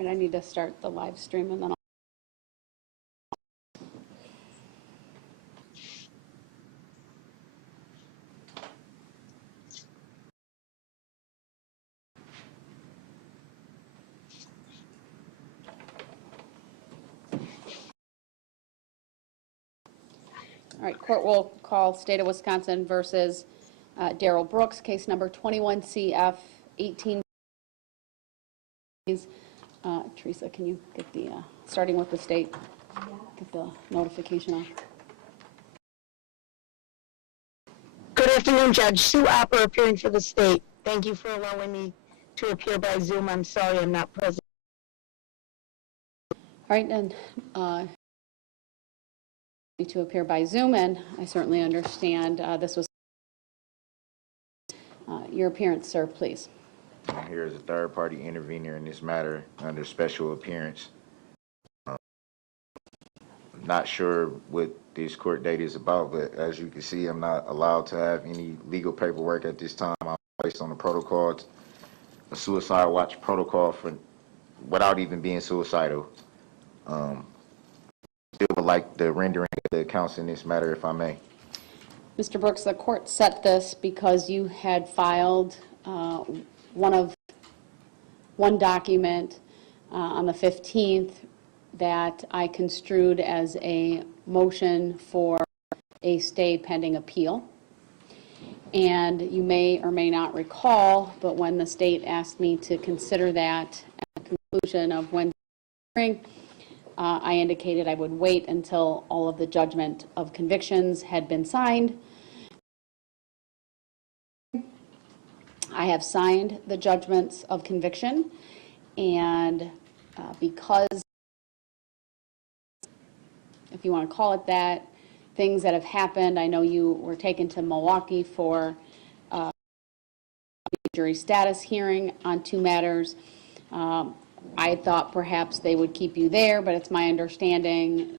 All right, I need to start the live stream and then all right, court will call State of Wisconsin versus Darrell Brooks, case number 21CF 18. Teresa, can you get the, starting with the state, get the notification off? Good afternoon, Judge. Sue Opper appearing for the state. Thank you for allowing me to appear by Zoom. I'm sorry I'm not present. All right, and to appear by Zoom, and I certainly understand this was your appearance, sir, please. I'm here as a third-party intervener in this matter under special appearance. Not sure what this court date is about, but as you can see, I'm not allowed to have any legal paperwork at this time. I'm placed on a protocol, a suicide watch protocol, for without even being suicidal. Still would like the rendering of the accounts in this matter, if I may. Mr. Brooks, the court set this because you had filed one document on the 15th that I construed as a motion for a stay pending appeal. And you may or may not recall, but when the state asked me to consider that at the conclusion of Wednesday's hearing, I indicated I would wait until all of the judgment of convictions had been signed. I have signed the judgments of conviction, and because, if you want to call it that, things that have happened, I know you were taken to Milwaukee for a jury status hearing on 2 matters. I thought perhaps they would keep you there, but it's my understanding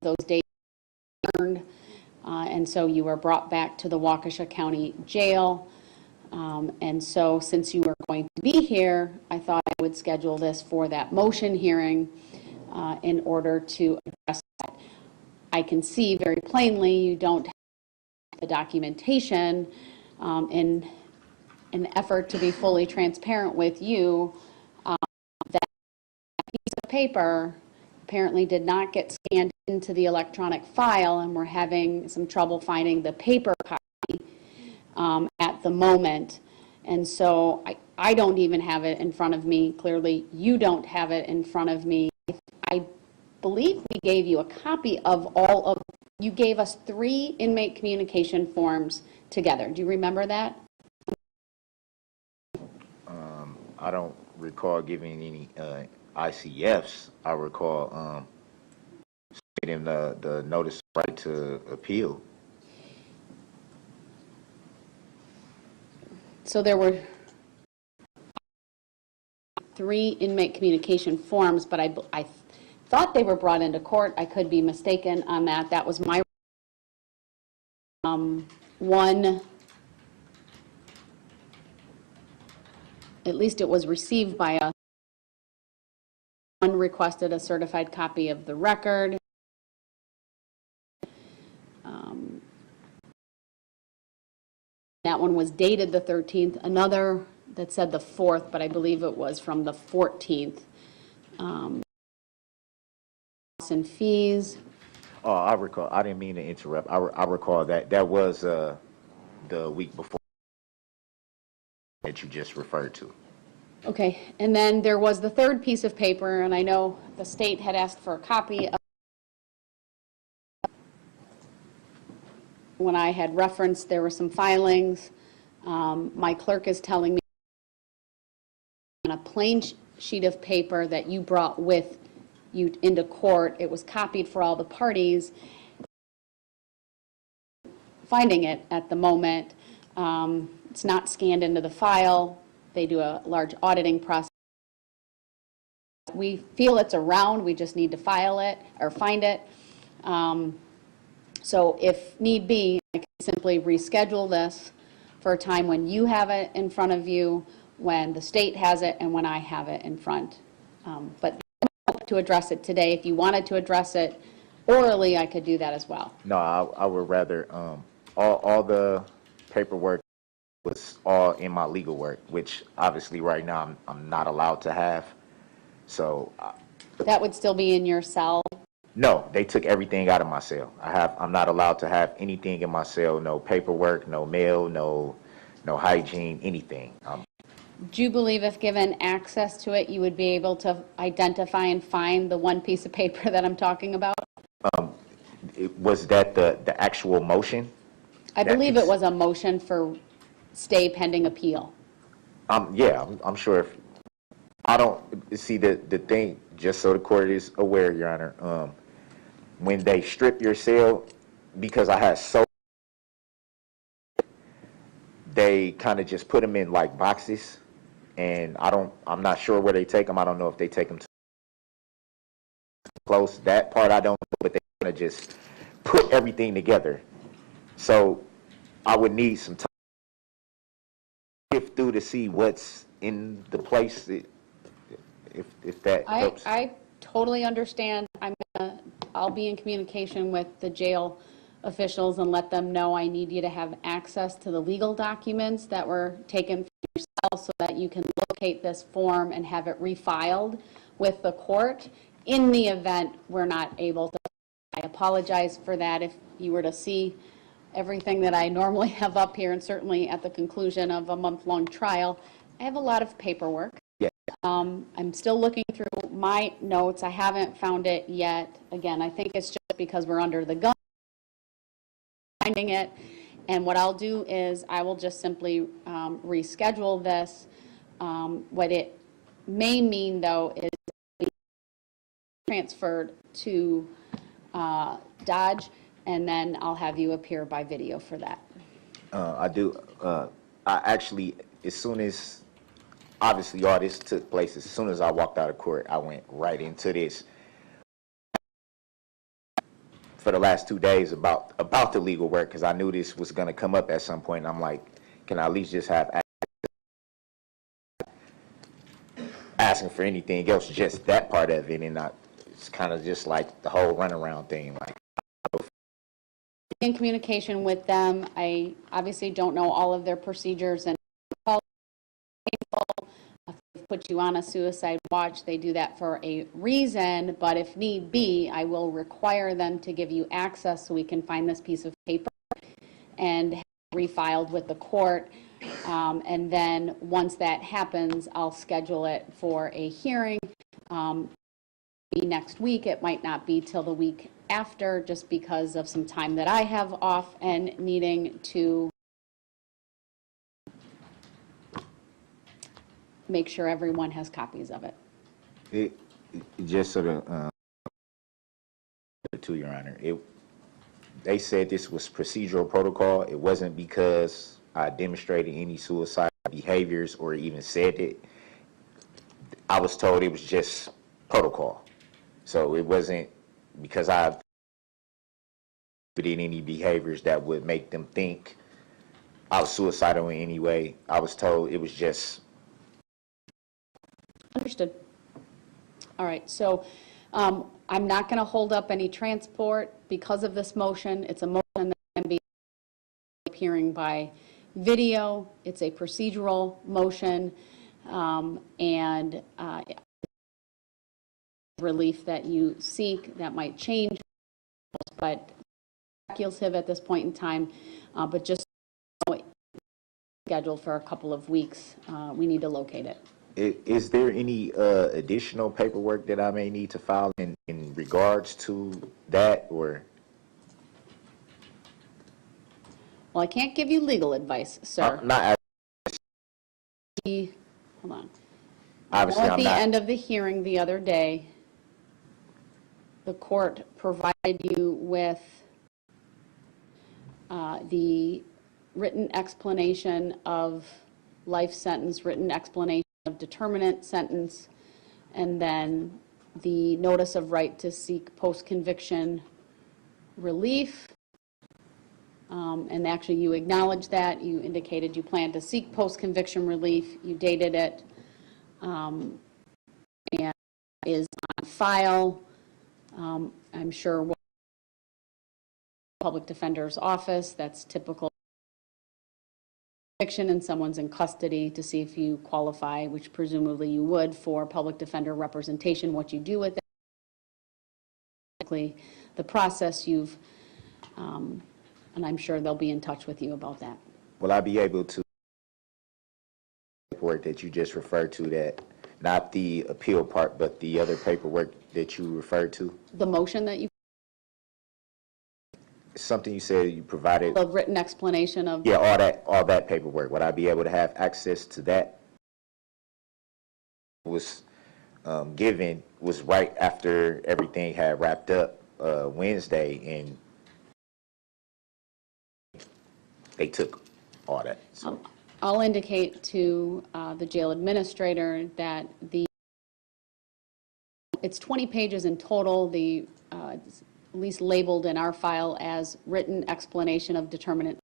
those days earned, and so you were brought back to the Waukesha County Jail. And so since you were going to be here, I thought I would schedule this for that motion hearing in order to address that. I can see very plainly you don't have the documentation. In an effort to be fully transparent with you, that piece of paper apparently did not get scanned into the electronic file, and we're having some trouble finding the paper copy at the moment. And so I don't even have it in front of me. Clearly, you don't have it in front of me. I believe we gave you a copy of all of, you gave us 3 inmate communication forms together. Do you remember that? I don't recall giving any ICFs. I recall stating the notice of right to appeal. So there were 3 inmate communication forms, but I thought they were brought into court. I could be mistaken on that. That was my one. At least it was received by us. One requested a certified copy of the record. That one was dated the 13th. Another that said the 4th, but I believe it was from the 14th. And fees. Oh, I recall. I didn't mean to interrupt. I recall that was the week before that you just referred to. Okay, and then there was the 3rd piece of paper, and I know the state had asked for a copy of when I had referenced there were some filings. My clerk is telling me on a plain sheet of paper that you brought with you into court. It was copied for all the parties. Finding it at the moment. It's not scanned into the file. They do a large auditing process. We feel it's around. We just need to file it or find it. So if need be, I can simply reschedule this for a time when you have it in front of you, when the state has it, and when I have it in front But to address it today, if you wanted to address it orally, I could do that as well. No, I would rather, all the paperwork was all in my legal work, which obviously right now I'm not allowed to have. So, That would still be in your cell. no, they took everything out of my cell. I'm not allowed to have anything in my cell, no paperwork, no mail, no hygiene, anything. Do you believe if given access to it, you would be able to identify and find the one piece of paper that I'm talking about? Was that the actual motion? I believe it was a motion for stay pending appeal. Yeah, I'm sure if, I don't, see the thing, just so the court is aware, Your Honor, when they strip your cell, because I had they kind of just put them in like boxes, and I'm not sure where they take them. I don't know if they take them too close. That part I don't know, but they kind of just put everything together. So I would need some time to sift through to see what's in the place, if that helps. I totally understand. I'll be in communication with the jail officials and let them know I need you to have access to the legal documents that were taken from your cell so that you can locate this form and have it refiled with the court in the event we're not able to. I apologize for that. If you were to see everything that I normally have up here, and certainly at the conclusion of a month-long trial, I have a lot of paperwork. Yeah. I'm still looking through my notes. I haven't found it yet. Again, I think it's just because we're under the gun finding it. And what I'll do is I will just simply reschedule this. What it may mean, though, is being transferred to Dodge, and then I'll have you appear by video for that. I do. I actually, as soon as, obviously all this took place, as soon as I walked out of court, I went right into this for the last 2 days about the legal work, because I knew this was going to come up at some point. And I'm like, can I at least just have asking for anything else, just that part of it, and it's kind of just like the whole runaround thing, like. In communication with them, I obviously don't know all of their procedures and put you on a suicide watch. They do that for a reason, but if need be, I will require them to give you access so we can find this piece of paper and have it refiled with the court. And then once that happens, I'll schedule it for a hearing. Be next week. It might not be till the week after, just because of some time that I have off and needing to make sure everyone has copies of it. Just sort of, to Your Honor, they said this was procedural protocol. It wasn't because I demonstrated any suicidal behaviors or even said it. I was told it was just protocol. So it wasn't because I did any behaviors that would make them think I was suicidal in any way. I was told it was just. Understood. All right, so I'm not going to hold up any transport because of this motion. It's a motion that can be appearing by video. It's a procedural motion, and relief that you seek that might change, but speculative at this point in time, but just scheduled for a couple of weeks. We need to locate it. Is there any additional paperwork that I may need to file in regards to that, or? Well, I can't give you legal advice, sir. Not Hold on. obviously, At I'm the not. end of the hearing the other day, the court provided you with the written explanation of life sentence, written explanation of determinate sentence, and then the notice of right to seek post-conviction relief. And actually, you acknowledged that. You indicated you plan to seek post-conviction relief. You dated it. And is on file. I'm sure public defender's office, that's typical conviction and someone's in custody to see if you qualify, which presumably you would, for public defender representation, what you do with it. The process and I'm sure they'll be in touch with you about that. Will I be able to paperwork that you just referred to, that not the appeal part, but the other paperwork that you referred to? The motion that you, Something you said you provided. the written explanation of. Yeah, all that paperwork. Would I be able to have access to that? Was given was right after everything had wrapped up Wednesday, and they took all that. So I'll indicate to the jail administrator that it's 20 pages in total. It's at least labeled in our file as written explanation of determinant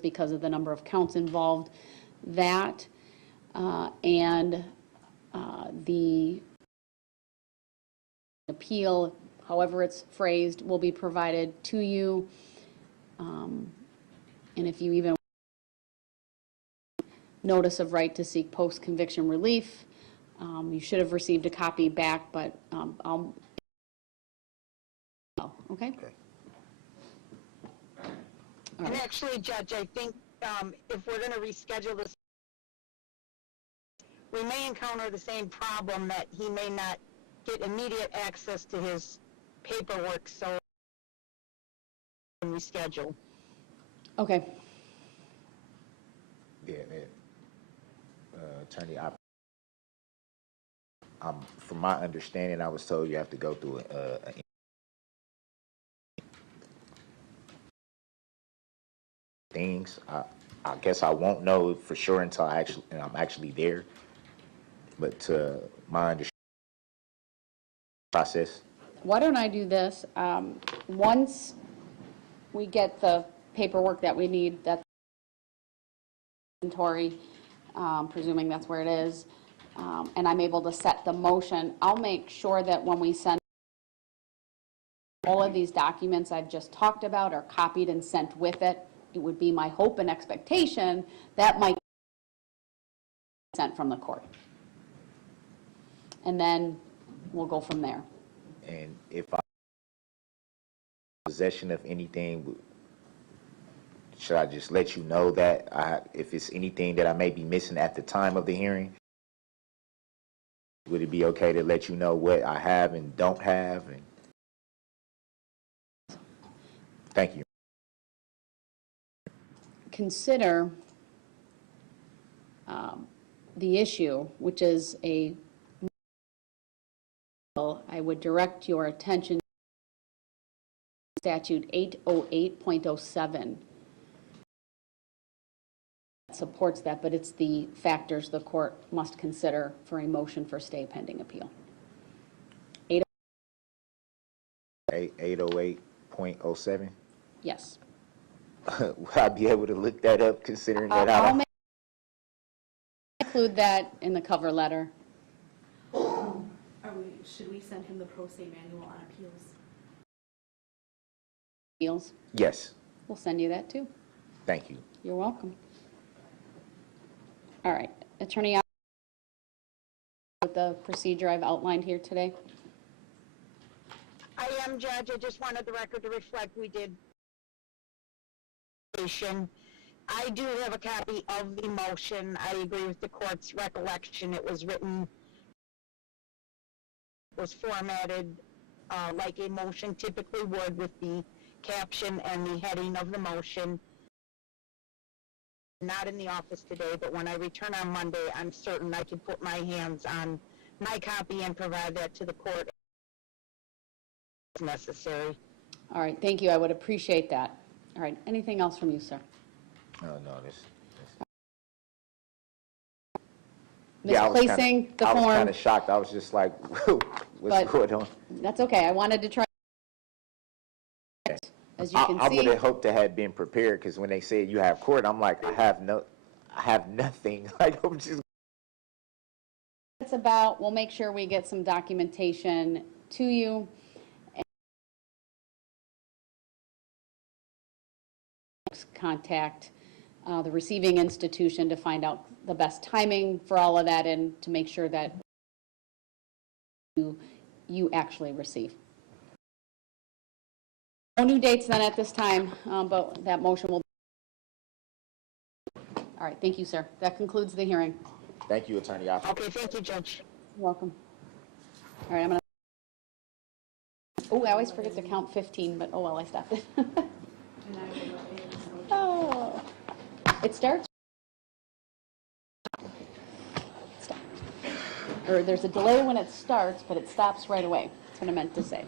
because of the number of counts involved. That and the appeal, however it's phrased, will be provided to you. And if you even notice of right to seek post-conviction relief, you should have received a copy back, but okay? And actually, Judge, I think if we're going to reschedule this, we may encounter the same problem that he may not get immediate access to his paperwork, so reschedule. Okay. yeah, attorney, from my understanding, I was told you have to go through things. I guess I won't know for sure until I'm actually there. But my understanding process. Why don't I do this? Once we get the paperwork that we need, that's inventory, presuming that's where it is, and I'm able to set the motion, I'll make sure that when we send all of these documents I've just talked about are copied and sent with it. It would be my hope and expectation that might be sent from the court. And then we'll go from there. And if I possession of anything, should I just let you know that if it's anything that I may be missing at the time of the hearing? Would it be okay to let you know what I have and don't have? And thank you. Consider the issue, which is I would direct your attention to statute 808.07. Supports that, but it's the factors the court must consider for a motion for stay pending appeal. 808.07. Yes. Will I be able to look that up, considering that I'll include that in the cover letter. Should we send him the pro se manual on appeals? Appeals? Yes. We'll send you that too. Thank you. You're welcome. All right, Attorney, with the procedure I've outlined here today. I am, Judge. I just wanted the record to reflect we did. I do have a copy of the motion. I agree with the court's recollection. It was written, was formatted like a motion typically would, with the caption and the heading of the motion. Not in the office today, but when I return on Monday, I'm certain I can put my hands on my copy and provide that to the court as necessary. All right, thank you. I would appreciate that. All right, anything else from you, sir? No, this. Misplacing the form. I was kind of shocked. I was just like, what's going on? That's okay. I wanted to try. As you can I see, would have hoped to have been prepared, because when they said you have court, I'm like, I have nothing. Like, I'm just. it's about. We'll make sure we get some documentation to you. Contact the receiving institution to find out the best timing for all of that and to make sure that you actually receive. No new dates then at this time, but that motion will. All right, thank you, sir. That concludes the hearing. Thank you, Attorney Officer. Okay, thank you, Judge. You're welcome. All right, I'm going to. Oh, I always forget to count 15, but oh well, I stopped it. Oh, it starts. Stop. Or there's a delay when it starts, but it stops right away. That's what I meant to say.